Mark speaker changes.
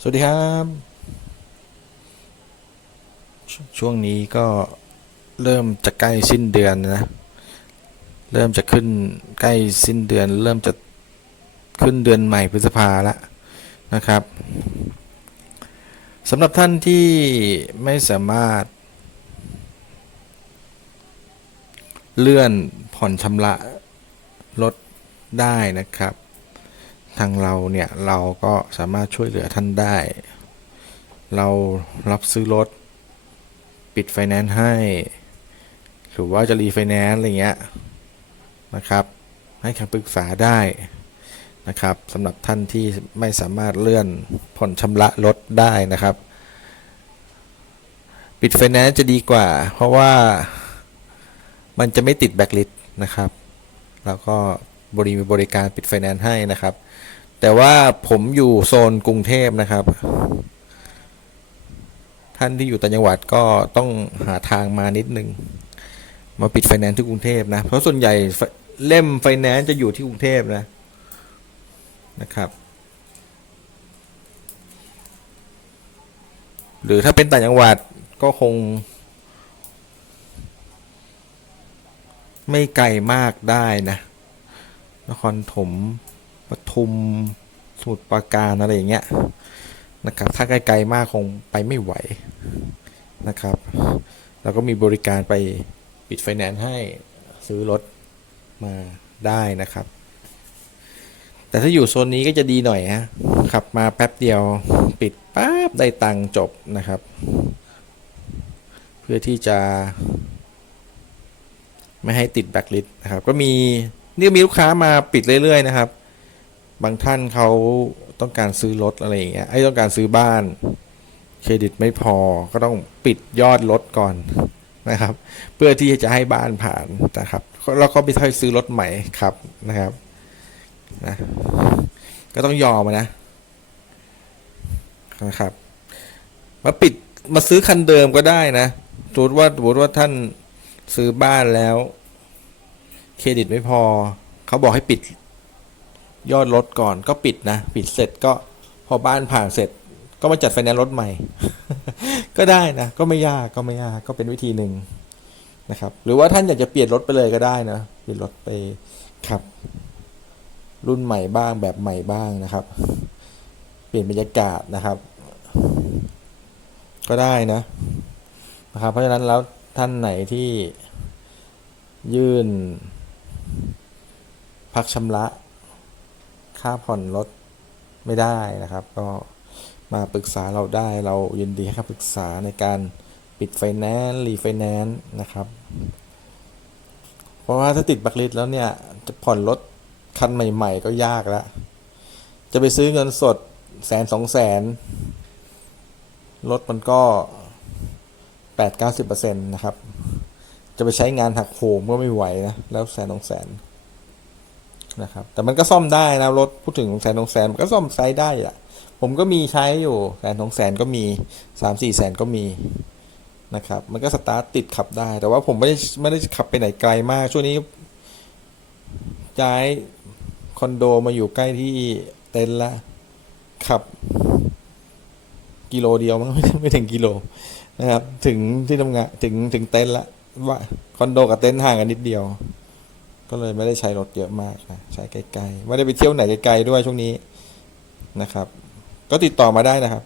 Speaker 1: สวัสดีครับชช่วงนี้ก็เริ่มจะใกล้สิ้นเดือนนะ เริ่มจะขึ้นใกล้สิ้นเดือน เริ่มจะขึ้นเดือนใหม่พฤษภาแล้วนะครับสำหรับท่านที่ไม่สามารถ เลื่อนผ่อนชำระรถได้นะครับ ทางเราเนี่ยเราก็สามารถช่วยเหลือท่านได้ เรารับซื้อรถ ปิดไฟแนนซ์ให้ หรือว่าจะรีไฟแนนซ์อะไรเงี้ยนะครับ ให้คำปรึกษาได้นะครับสำหรับท่านที่ไม่สามารถเลื่อนผ่อนชำระรถได้นะครับ ปิดไฟแนนซ์จะดีกว่า เพราะว่ามันจะไม่ติดแบ็กลิสต์นะครับ แล้วก็ บริมีบริการปิดไฟแนนซ์ให้นะครับ แต่ว่าผมอยู่โซนกรุงเทพนะครับ ท่านที่อยู่ต่างจังหวัดก็ต้องหาทางมานิดนึง มาปิดไฟแนนซ์ที่กรุงเทพนะ เพราะส่วนใหญ่เล่มไฟแนนซ์จะอยู่ที่กรุงเทพนะนะครับ หรือถ้าเป็นต่างจังหวัดก็คง ไม่ไกลมากได้นะ นครถมปทุมสมุทรปราการอะไรอย่างเงี้ยนะครับถ้าไกลๆมากคงไปไม่ไหวนะครับแล้วก็มีบริการไปปิดไฟแนนซ์ให้ซื้อรถมาได้นะครับ แต่ถ้าอยู่โซนนี้ก็จะดีหน่อยฮะขับมาแป๊บเดียวปิดปั๊บได้ตังจบนะครับ เพื่อที่จะ ไม่ให้ติดแบ็คลิสต์นะครับ ก็มี นี่มีลูกค้ามาปิดเรื่อยๆนะครับ บางท่านเขาต้องการซื้อรถอะไรอย่างเงี้ยไอ้ต้องการซื้อบ้าน เครดิตไม่พอก็ต้องปิดยอดรถก่อนนะครับ เพื่อที่จะให้บ้านผ่านนะครับแล้วก็ไปค่อยซื้อรถใหม่ครับนะครับนะก็ต้องยอมนะนะครับ มาปิดมาซื้อคันเดิมก็ได้นะสมมติว่าสมมติว่าท่านซื้อบ้านแล้ว เครดิตไม่พอ เขาบอกให้ปิดยอดรถก่อนก็ปิดนะ ปิดเสร็จก็พอบ้านผ่านเสร็จ ก็มาจัดไฟแนนซ์รถใหม่ ก็ได้นะ ก็ไม่ยากก็ไม่ยากก็เป็นวิธีหนึ่งนะครับ หรือว่าท่านอยากจะเปลี่ยนรถไปเลยก็ได้นะเปลี่ยนรถไปขับ รุ่นใหม่บ้างแบบใหม่บ้างนะครับ เปลี่ยนบรรยากาศนะครับ ก็ได้นะนะครับ เพราะฉะนั้นแล้วท่านไหนที่ยื่น พักชำระค่าผ่อนรถไม่ได้นะครับ ก็มาปรึกษาเราได้เรายินดีให้คำปรึกษาในการปิดไฟแนนซ์รีไฟแนนซ์นะครับ เพราะว่าถ้าติดบัคลิสแล้วเนี่ย จะผ่อนรถคันใหม่ ๆ ก็ยากแล้ว จะไปซื้อเงินสดแสนสองแสนรถมันก็แปดเก้าสิบเปอร์เซ็นต์นะครับ จะไปใช้งานหักโหมก็ไม่ไหวนะ แล้วแสนสองแสน นะครับ แต่มันก็ซ่อมได้นะรถพูดถึงแสนสองแสนมันก็ซ่อมใช้ได้แหละผมก็มีใช้อยู่แสนสองแสนก็มีสามสี่แสนก็มีนะครับ มันก็สตาร์ทติดขับได้ แต่ว่าผมไม่ได้ไม่ได้ขับไปไหนไกลมาก ช่วงนี้ย้ายคอนโดมาอยู่ใกล้ที่เต็นท์ละขับ กิโลเดียวมั้งไม่ไม่ถึงกิโลนะครับ ถึงที่ทำงานถึงถึงเต็นท์ละว่าคอนโดกับเต็นท์ห่างกันนิดเดียว ก็เลยไม่ได้ใช้รถเยอะมากนะใช้ไกลๆไม่ได้ไปเที่ยวไหนไกลๆด้วยช่วงนี้นะครับ ก็ติดต่อมาได้นะครับ